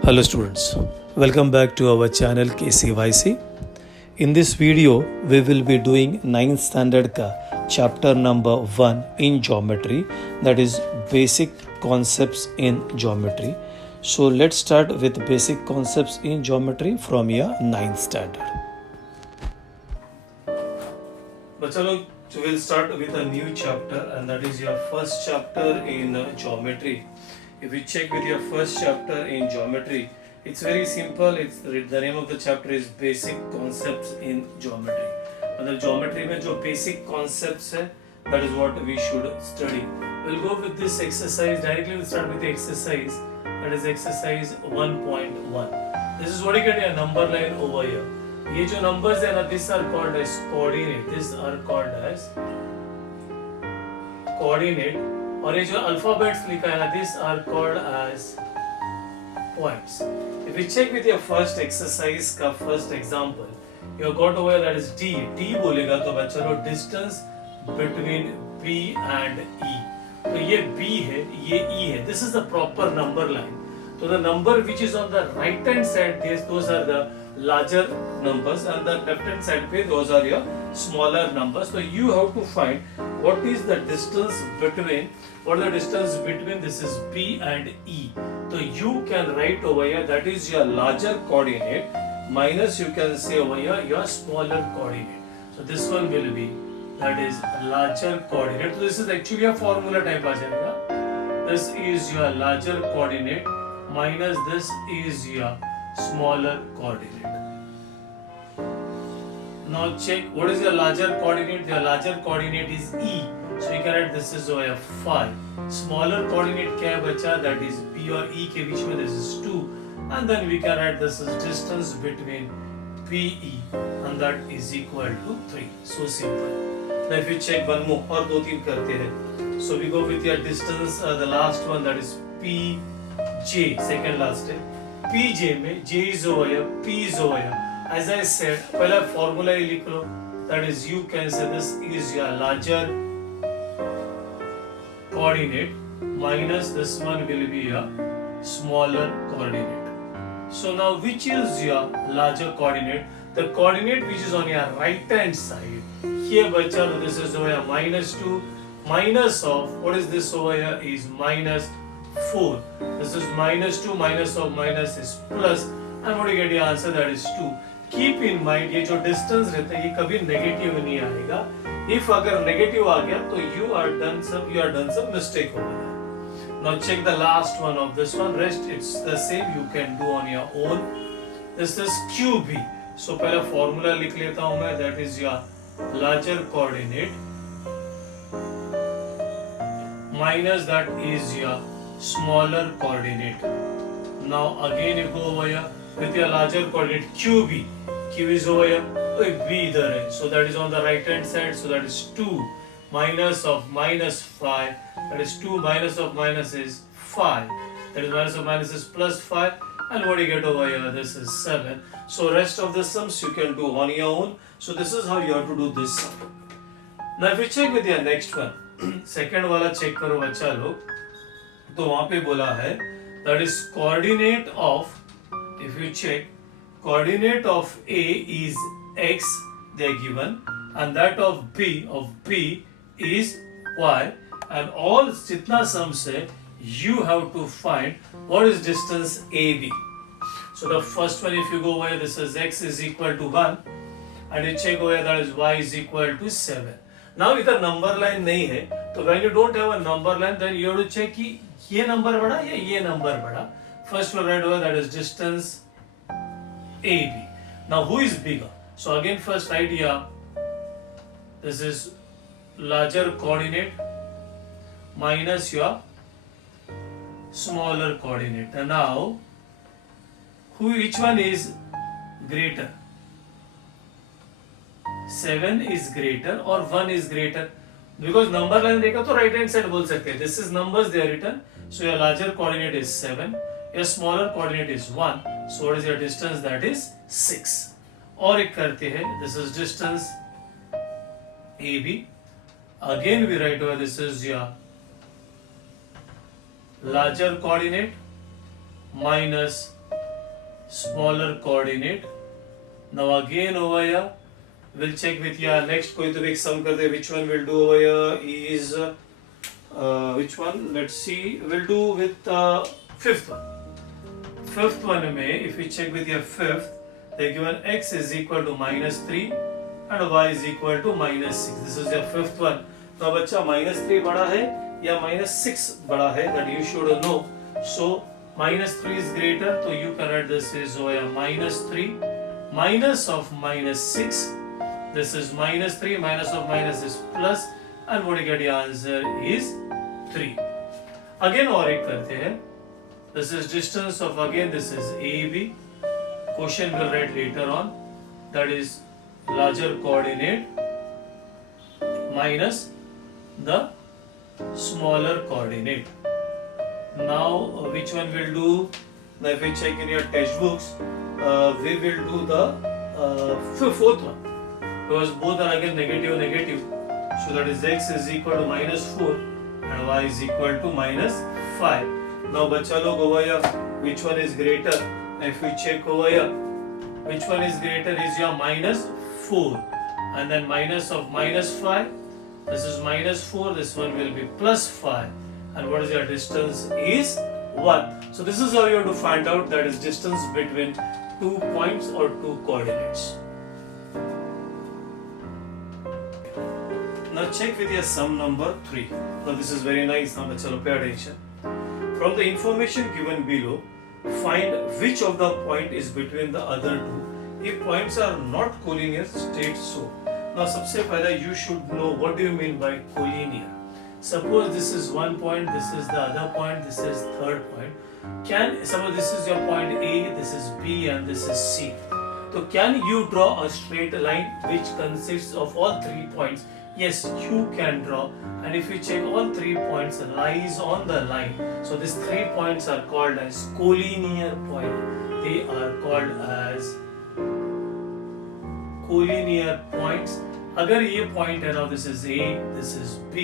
Hello students, welcome back to our channel KCYC. In this video, we will be doing 9th standard ka chapter number 1 in geometry, that is basic concepts in geometry. So let's start with basic concepts in geometry from your 9th standard. बच्चा लोग, we'll start with a new chapter and that is your first chapter in geometry. If you check with your first chapter in geometry, it's very simple. The name of the chapter is Basic Concepts in Geometry. मतलब geometry में जो basic concepts है, that is what we should study. We'll go with this exercise directly. We'll start with the exercise. That is exercise 1.1. This is what you get a number line over here. ये जो numbers है ना, these are called as coordinate. These are called as coordinate. और ये जो alphabets लिखा है ना, these are called as points. If we check with your first exercise का first example, you have got over that is D. D बोलेगा तो बच्चा लोग distance between B and E. तो ये B है, ये E है. This is the proper number line. So the number which is on the right hand side, those are the larger numbers, and the left hand side पे those are your smaller numbers. So you have to find what is the distance between, this is B and E. So you can write over here that is your larger coordinate minus you can say over here your smaller coordinate. So this one will be that is larger coordinate. So this is actually a formula type आ जाएगा. This is your larger coordinate minus this is your smaller coordinate. Now check what is your larger coordinate. Your larger coordinate is E. So you can write this is over 5. Smaller coordinate क्या है बच्चा? That is P और E के बीच में this is 2. And then we can write this is distance between PE and that is equal to 3. So simple. Now if you check one more और दो तीन करते हैं. So we go with your distance, the last one that is PJ, second last है. PJ में J is over here, P is over here. As I said, पहला formula ही लिख लो. That is you can say this is your larger coordinate minus this one will be your smaller coordinate. So now which is your larger coordinate? The coordinate which is on your right hand side. Here bacha this is over here minus 2 minus of what is this over here is minus 4. This is minus 2 minus of minus is plus and what you get your answer that is 2. Keep in mind ये जो distance रहता है ये कभी negative नहीं आएगा. If अगर negative आ गया तो you are done some mistake over there. Now check the last one of this one. Rest it's the same you can do on your own. This is QB. So पहला formula लिख लेता हूँ मैं. That is your larger coordinate minus that is your smaller coordinate. Now again you go over here with your larger coordinate QB. Q is over here, B इधर है. So that is on the right hand side. So that is 2 minus of minus 5. That is 2 minus of minus is 5. That is minus of minus is plus 5. And what you get over here? This is 7. So rest of the sums you can do on your own. So this is how you have to do this sum. Now if you check with your next one, second वाला check करो बच्चा लोग. तो वहाँ पे बोला है that is coordinate of, if you check, coordinate of A is X, they are given, and that of B is Y, and all जितना sums है, you have to find what is distance AB. So the first one, if you go where this is X is equal to 1, and you check where that is Y is equal to 7. Now इधर number line नहीं है, तो when you don't have a number line, then you have to check कि ये number बड़ा या ये number बड़ा. First one right over that is distance AB. Now who is bigger? So again first write here, this is larger coordinate minus your smaller coordinate. And now which one is greater? 7 is greater or 1 is greater? Because number line देखा तो right hand side बोल सकते हैं. This is numbers they are written. So your larger coordinate is 7. Your smaller coordinate is 1. So what is your distance? That is 6. और एक करते हैं. This is distance AB. Again we write over this is your larger coordinate minus smaller coordinate. Now again over here, we'll check with your next कोई तो एक sum करते which one we'll do over here is which one? Let's see. We'll do with fifth one. Fifth one में if we check with your fifth, they're given x is equal to -3 and y is equal to -6. This is your fifth one. तो बच्चा -3 बड़ा है या -6 बड़ा है, that you should know. So -3 is greater, so you can write this is -3 minus of -6. This is -3 minus of minus is plus, and what you get your answer is 3. Again और एक करते हैं. This is distance of again this is AB. Question will write later on. That is larger coordinate minus the smaller coordinate. Now which one will do? Now if we check in your textbooks, we will do the fourth one because both are again negative. So that is x is equal to -4 and y is equal to -5. Now bachcha log over here, which one is greater? If we check over here, which one is greater is your -4 and then minus of -5. This is -4, this one will be +5, and what is your distance is 1. So this is how you have to find out that is distance between 2 points or 2 coordinates. Now check with your sum number 3. Now this is very nice. Now let's pay attention. From the information given below, find which of the point is between the other two. If points are not collinear, state so. Now सबसे पहले you should know what do you mean by collinear. Suppose this is one point, this is the other point, this is third point. Suppose this is your point A, this is B, and this is C. So can you draw a straight line which consists of all 3 points? Yes, you can draw, and if you check all 3 points lies on the line, so these 3 points are called as collinear point. They are called as collinear points. अगर ये point है, now this is A, this is B,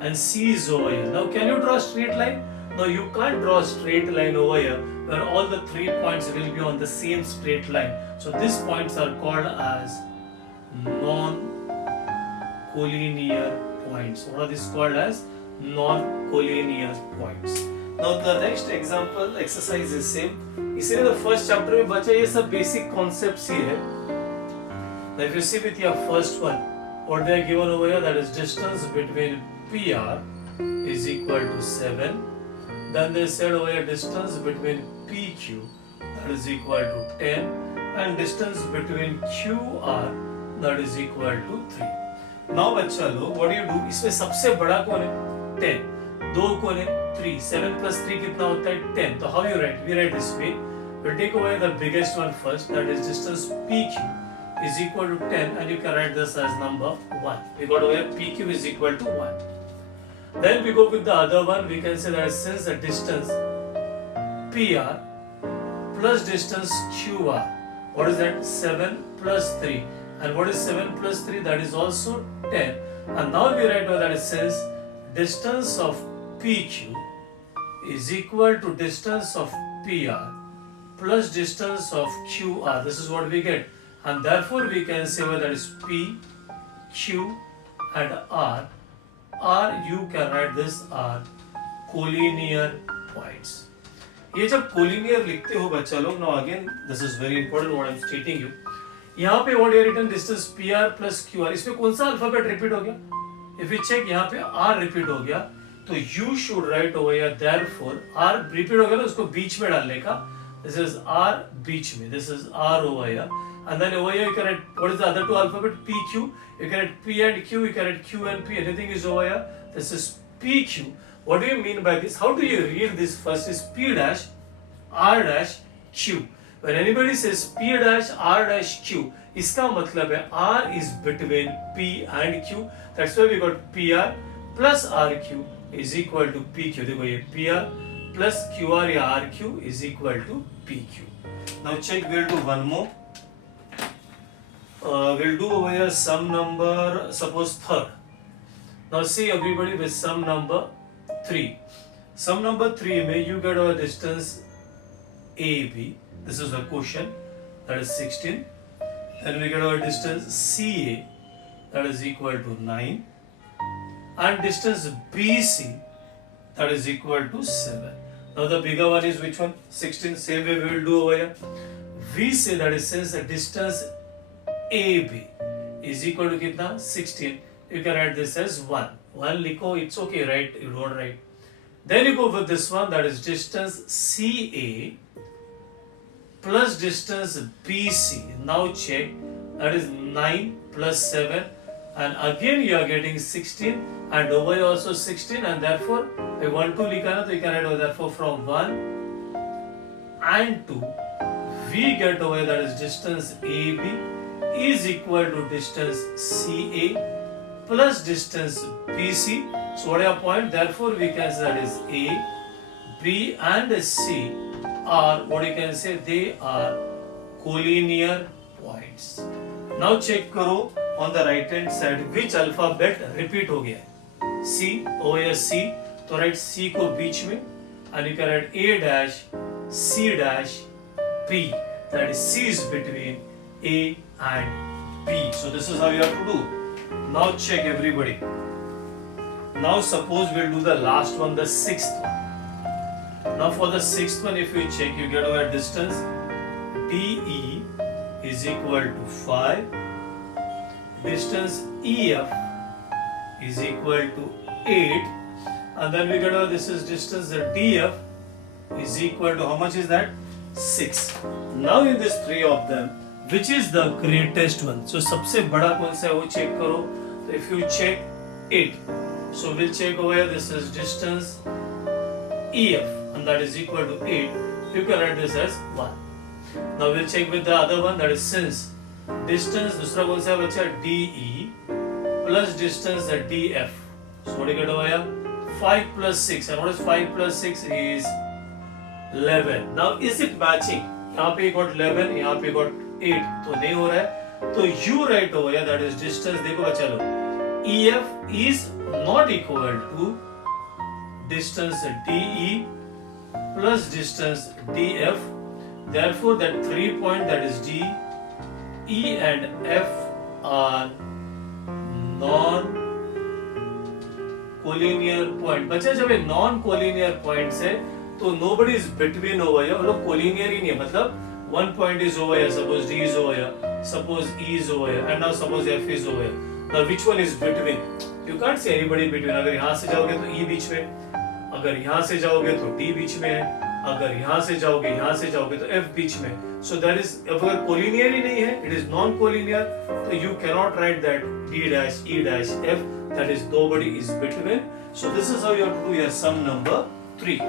and C is over here. Now can you draw a straight line? No, you can't draw a straight line over here where all the 3 points will be on the same straight line. So these points are called as non-collinear points. What are these called as? Non-collinear points. Now the next example exercise is same. इसीलिए the first chapter में बच्चा ये सब basic concepts ही है. Now if you see with your first one, what they are given over here, that is distance between PR is equal to 7. Then they said over here distance between PQ that is equal to 10, and distance between QR that is equal to 3. Now बच्चा लोग what do you do? इसमें सबसे बड़ा कौन है? 10. दो कौन है? 3. 7 plus 3 कितना होता है? 10. तो how you write? We write this way. We'll take away the biggest one first, that is distance PQ is equal to 10, and you can write this as number 1. We got over here PQ is equal to 1. Then we go with the other one. We can say that since the distance PR plus distance QR, what is that? 7 plus 3. And what is 7 plus 3? That is also 10. And now we write that is since distance of PQ is equal to distance of PR plus distance of QR. This is what we get. And therefore we can say that is P, Q and R. You can write this are collinear points. ये जब collinear लिखते हो बच्चा लोग, now again this is very important what I'm stating you. यहाँ पे what you written distance PR plus QR, इसमें कौन सा अल्फाबेट रिपीट हो गया? If we check यहाँ पे R रिपीट हो गया, तो you should write over here therefore R repeat हो गया तो उसको बीच में डालने का. This is R बीच में, this is R over here. And then over here you can write what is the other two alphabet? PQ. You can write P and Q. You can write Q and P. Anything is over here. This is PQ. What do you mean by this? How do you read this? First is P dash R dash Q. When anybody says P dash R dash Q, इसका मतलब है R is between P and Q. That's why we got PR plus RQ is equal to PQ. देखो ये PR plus QR या RQ is equal to PQ. Now check. We'll do one more. We'll do over here sum number, suppose third. Now see everybody with sum number 3. Sum number 3 में you get our distance AB, This is the quotient, that is 16. Then we get our distance CA, that is equal to 9. And distance BC, that is equal to 7. Now the bigger one is which one? 16. Same way we will do over here. We say that is since the distance AB is equal to kitna? 16. You can write this as 1. 1 likho, it's okay, right? You don't write. Then you go with this one, that is distance CA plus distance BC. Now check, that is 9 plus 7, and again you are getting 16, and over here also 16, and therefore I want to likha na, so you can write over, therefore from 1 and 2 we get over here, that is distance AB is equal to distance CA plus distance BC. So what is your point? Therefore we can say that is A, B and C are, what you can say, they are collinear points. Now check karo on the right hand side which alphabet repeat हो गया है. C, over here C, तो write C को बीच में, and you can write A dash, C dash, B. That is C is between A and B. So this is how you have to do. Now check everybody. Now suppose we'll do the last one, the sixth one. Now for the sixth one, if you check, you get our distance DE is equal to 5. Distance EF is equal to 8. And then we get our, this is distance DF is equal to, how much is that? 6. Now in this three of them, which is the greatest one? So सबसे बड़ा कौन सा है वो check करो. So if you check 8, so we'll check over here, this is distance EF and that is equal to 8. You can write this as 1. Now we'll check with the other one, that is since distance दूसरा कौन सा है बच्चा? DE plus distance DF. So what do you get over here? 5 plus 6. And what is 5 plus 6 is 11. Now is it matching? यहाँ पे got 11, यहाँ पे got 8, तो नहीं हो रहा है. तो you write over here, that is distance, देखो बच्चा लोग, EF is not equal to distance DE plus distance DF. Therefore that 3 point, that is D, E and F are non collinear point. बच्चा जब ये non collinear points है तो nobody is between over here. वो लोग collinear ही नहीं है, मतलब one point is over here, suppose D is over here, suppose E is over here, and now suppose F is over here. Now which one is between? You can't see anybody between. अगर यहाँ से जाओगे तो E बीच में, अगर यहाँ से जाओगे तो D बीच में है, अगर यहाँ से जाओगे तो F बीच में. So that is, अगर collinear ही नहीं है, it is non-collinear, so you cannot write that D dash, E dash, F, that is nobody is between. So this is how you have to do your sum number 3.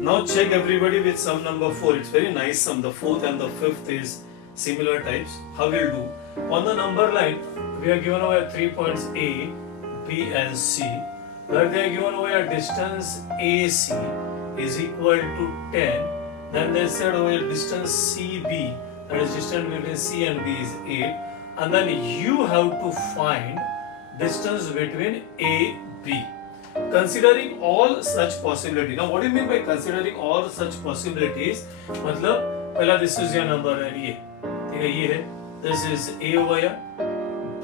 Now check everybody with sum number 4. It's very nice sum. The fourth and the fifth is similar types. How we'll do? On the number line, we are given over 3 points A, B and C. Where they are given over a distance AC is equal to 10. Then they said over here distance CB, that is distance between C and B is 8. And then you have to find distance between A, B. Considering all such possibilities. Now what do you mean by considering all such possibilities? मतलब पहला this is your number and ये, ठीक है, ये है. This is A over here,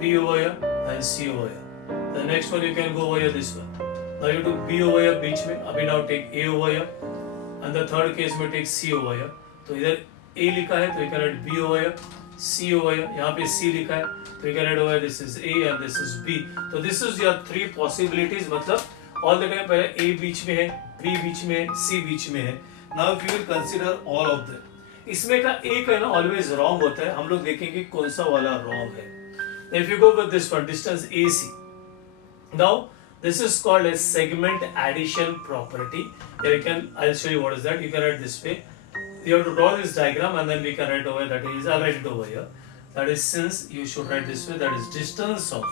B over here and C over here. The next one you can go over here, this one. Now you do B over here बीच में. अभी now take A over here. And the third case में take C over here. तो इधर A लिखा है तो you can write B over here, C over here. यहाँ पे C लिखा है तो you can write over here, this is A and this is B. तो this is your three possibilities. मतलब all the time पहले A बीच में है, B बीच में है, C बीच में है. Now if you will consider all of them, इसमें का एक है ना always wrong होता है. हम लोग देखेंगे कौन सा वाला wrong है. If you go with this one, distance AC. Now this is called a segment addition property. Here you can, I'll show you what is that. You can write this way. You have to draw this diagram and then we can write over, that is, I'll write it over here. That is, since you should write this way, that is distance of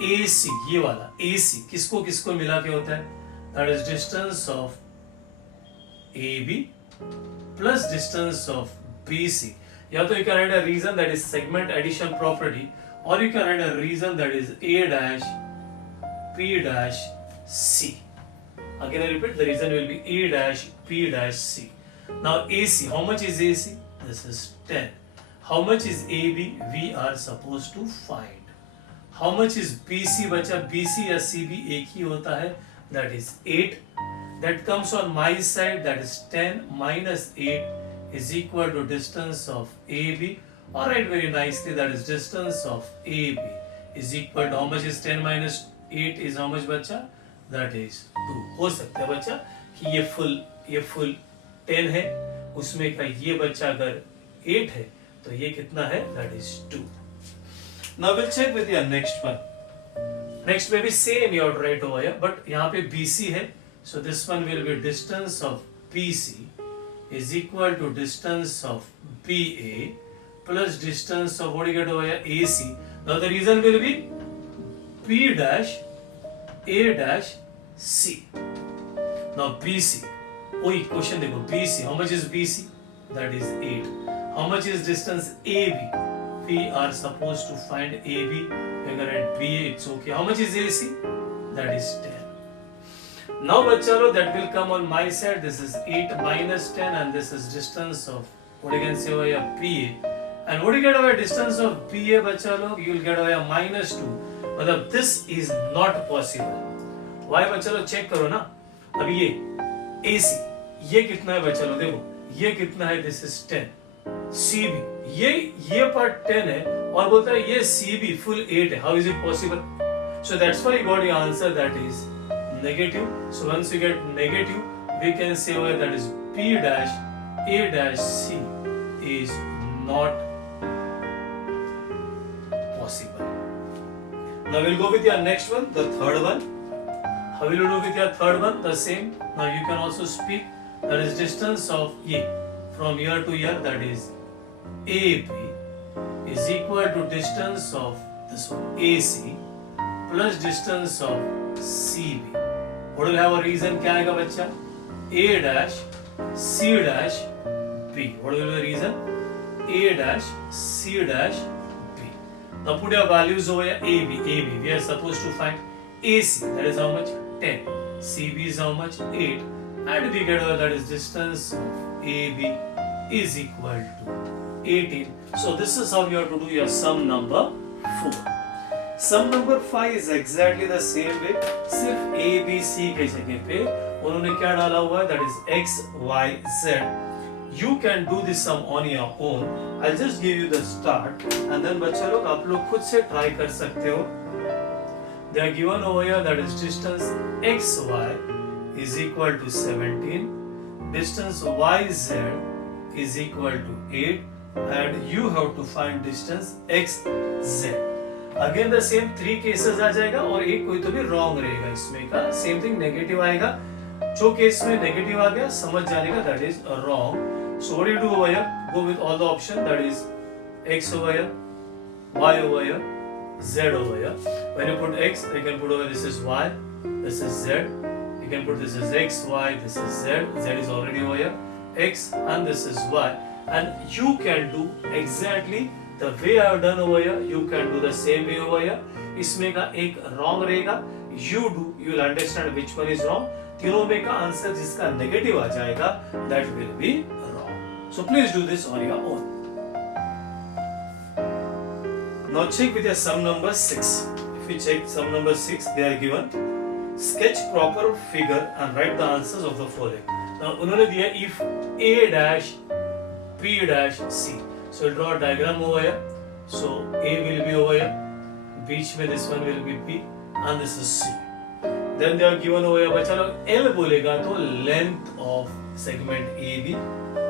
AC, ये वाला AC किसको किसको मिला के होता है? That is distance of AB plus distance of BC. या तो you can write a reason, that is segment addition property, or you can write a reason, that is A dash P dash C. Again I repeat, the reason will be A dash B dash C. Now AC, how much is AC? This is 10. How much is AB? We are supposed to find. How much is BC बचा? BC या CB एक ही होता है, that is 8. That comes on my side, that is 10 minus 8 is equal to distance of AB. Alright, very nicely, that is distance of AB is equal to how much is 10 minus 8 is how much बच्चा? That is 2. हो सकता है बच्चा कि ये full 10 है, उसमें का ये बच्चा अगर 8 है तो ये कितना है? That is 2. Now we'll check with your next one. Next may be same you have to write over here, but यहाँ पे BC है, so this one will be distance of BC is equal to distance of BA plus distance of what do you get over here? AC. Now the reason will be B dash A dash C. Now BC. Oh, question देखो BC. How much is BC? That is 8. How much is distance AB? We are supposed to find AB. We can write BA. It's okay. How much is AC? That is 10. Now, bachalo, that will come on my side. This is 8 minus 10, and this is distance of what you can say over here BA. And what do you get over distance of BA, bachalo? You will get over minus 2. But this is not possible. Why, bachalo? Check करो ना. अब ये AC ये कितना है बच्चों? देखो ये कितना है? This is 10. CB ये part 10 है और बोलता है ये CB full 8 है. How is it possible? So that's why you got your answer, that is negative. So once you get negative, we can say over that is B dash A dash C is not possible. Now we'll go with your next one, the third one. How will you do with your third one? The same. Now you can also speak. That is distance of A from here to here, that is AB is equal to distance of this one AC plus distance of CB. What will have a reason? क्या आएगा बच्चा? A dash C dash B. What will be the reason? A dash C dash B. Now put your values over here. AB. We are supposed to find AC. That is how much? 10. CB is how much? 8. And we get over that is distance of AB is equal to 18. So this is how you have to do your sum number 4. Sum number 5 is exactly the same way. सिर्फ A, B, C के जगह पे उन्होंने क्या डाला हुआ है? That is X, Y, Z. You can do this sum on your own. I'll just give you the start and then बच्चा लोग आप लोग खुद से try कर सकते हो. They are given over here, that is distance XY is equal to 17. Distance YZ is equal to 8. And you have to find distance XZ. Again the same 3 cases आ जाएगा और एक कोई तो भी wrong रहेगा इसमें का. Same thing negative आएगा. जो केस में negative आ गया समझ जाने का, that is wrong. So what do you do over here? Go with all the option, that is X over here, Y over here, Z over here. When you put X, you can put over this is Y, this is Z. You can put this is X, Y, this is Z. Z is already over here. X and this is Y. And you can do exactly the way I have done over here. You can do the same way over here. इसमें का एक wrong रहेगा. You do, you will understand which one is wrong. तीनों में का answer जिसका negative आ जाएगा, that will be wrong. So please do this on your own. Now check with your sum number 6. If you check sum number 6, they are given sketch proper figure and write the answers of the following. Now उन्होंने दिया if A dash B dash C. So draw a diagram over here. So A will be over here. बीच में this one will be B and this is C. Then they are given over here. बच्चा लोग L बोलेगा तो length of segment AB.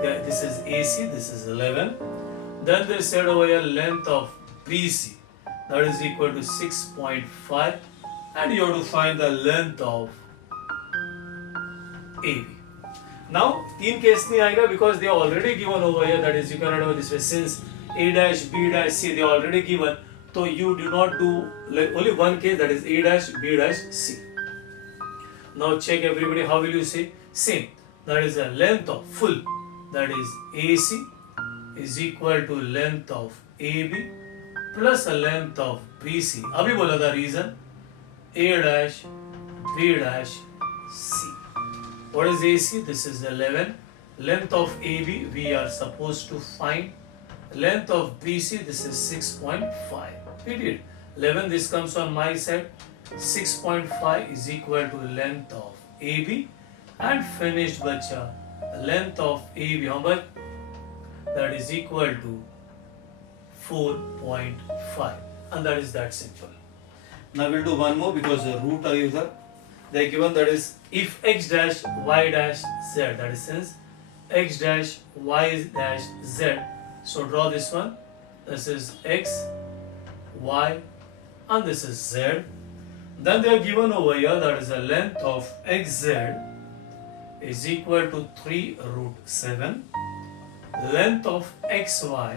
Yeah, this is AC. This is 11. Then they said over here length of BC. That is equal to 6.5. And you have to find the length of AB. Now, 3 case नहीं आएगा because they are already given over here. That is, you can write over this way. Since A dash, B dash, C, they are already given. So you do not do like only one case. That is A dash, B dash, C. Now check everybody. How will you say? Same. That is the length of full. That is AC is equal to length of AB plus the length of BC. अभी बोला था reason. A dash, B dash, C. What is AC? This is 11. Length of AB we are supposed to find. Length of BC, this is 6.5. We did. 11, this comes on my side. 6.5 is equal to length of AB. And finished bacha. Length of AB, how much? That is equal to 4.5. And that is that simple. Now we'll do one more because the root are user. They are given, that is if x dash y dash z, that is since x dash y dash z. So draw this one. This is x, y, and this is z. Then they are given over here, that is the length of xz is equal to 3 root 7. Length of xy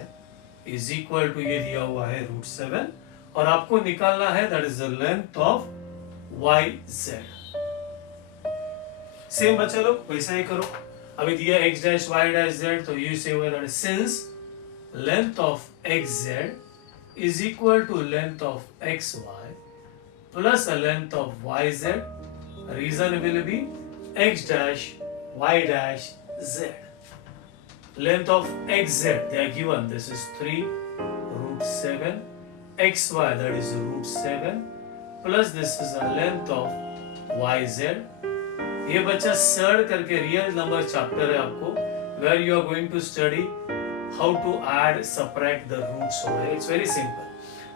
is equal to ये दिया हुआ है root 7. और आपको निकालना है, that is the length of yz. Same बच्चा लोग वैसा ही करो. अभी दिया x dash y dash z, तो ये से हुआ, that is since length of xz is equal to length of xy plus the length of yz, reason will be x dash y dash z. Length of xz they are given, this is 3 root 7, xy that is root 7 plus this is the length of yz. ये बच्चा surd करके real number chapter है आपको, where you are going to study how to add subtract the roots over here. It's very simple.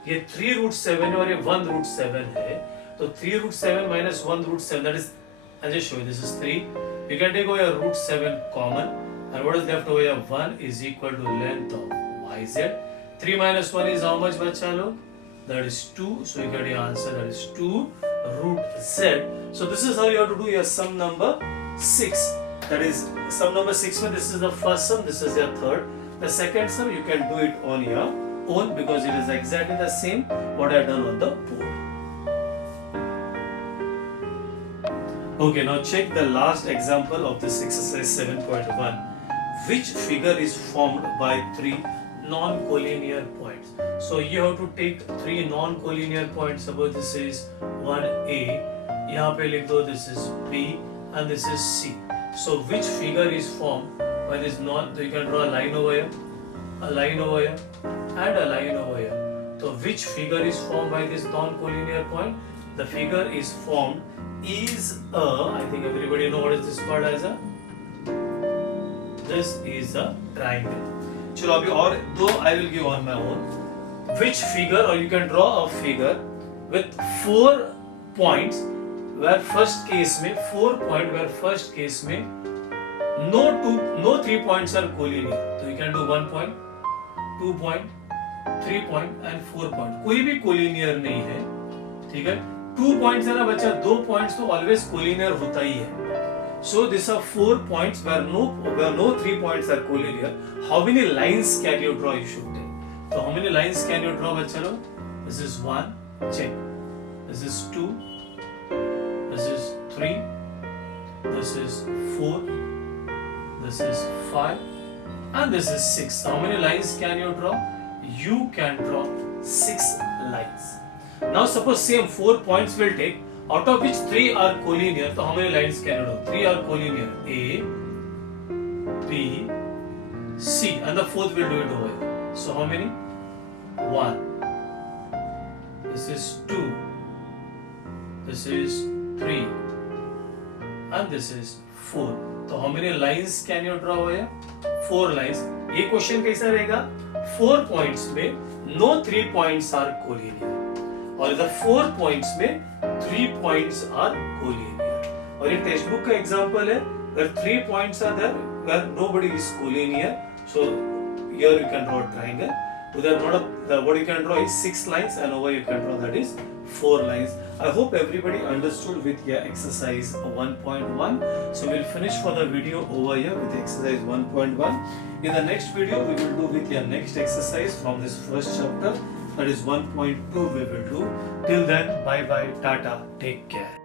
ये 3 root 7 और ये 1 root 7 है, तो 3 root 7 minus 1 root 7, that is, I'll just show you, this is 3. You can take away root 7 common, and what is left over here? 1 is equal to length of yz. 3 minus 1 is how much, bacha lo? That is 2. So you get your answer, that is 2 root z. So this is how you have to do your sum number 6. That is sum number 6. This is the first sum, this is your third. The second sum you can do it on your own because it is exactly the same what I have done on the board. Okay, now check the last example of this exercise 7.1. Which figure is formed by 3 non-collinear points? So you have to take 3 non-collinear points. Suppose this is 1A, यहाँ पे लिख दो this is B and this is C. So which figure is formed by this non? So you can draw a line over here, a line over here, and a line over here. So which figure is formed by this non-collinear point? The figure is formed is a, I think everybody know what is this called as a, this is a triangle. चलो अभी और दो I will give on my own. Which figure, or you can draw a figure with 4 points where first case में 4 point where first case में no 3 points are collinear. So you can do 1 point, 2 point, 3 point and 4 point. कोई भी collinear नहीं है, ठीक है? 2 points है ना बच्चा, 2 points तो always collinear होता ही है. So these are 4 points where no 3 points are collinear. How many lines can you draw? You should tell. So how many lines can you draw, bachalo? This is 1, check. This is 2. This is 3. This is 4. This is 5. And this is 6. So how many lines can you draw? You can draw 6 lines. Now suppose same 4 points will take, out of which 3 are collinear. So how many lines can you do? 3 are collinear. A, B, C, and the fourth will do it over here. So how many? 1. This is 2. This is 3. And this is 4. So how many lines can you draw over here? 4 lines. ये question कैसा रहेगा? 4 points में no 3 points are collinear. और इधर 4 points में 3 points are collinear. और ये text book का एग्जांपल है where 3 points are there where nobody is collinear. So here you can draw a triangle. What you can draw is 6 lines, and over you can draw that is 4 lines. I hope everybody understood with your exercise 1.1. So we'll finish for the video over here with exercise 1.1. In the next video we will do with your next exercise from this first chapter, that is 1.2 we will do. Till then, bye bye, tata, take care.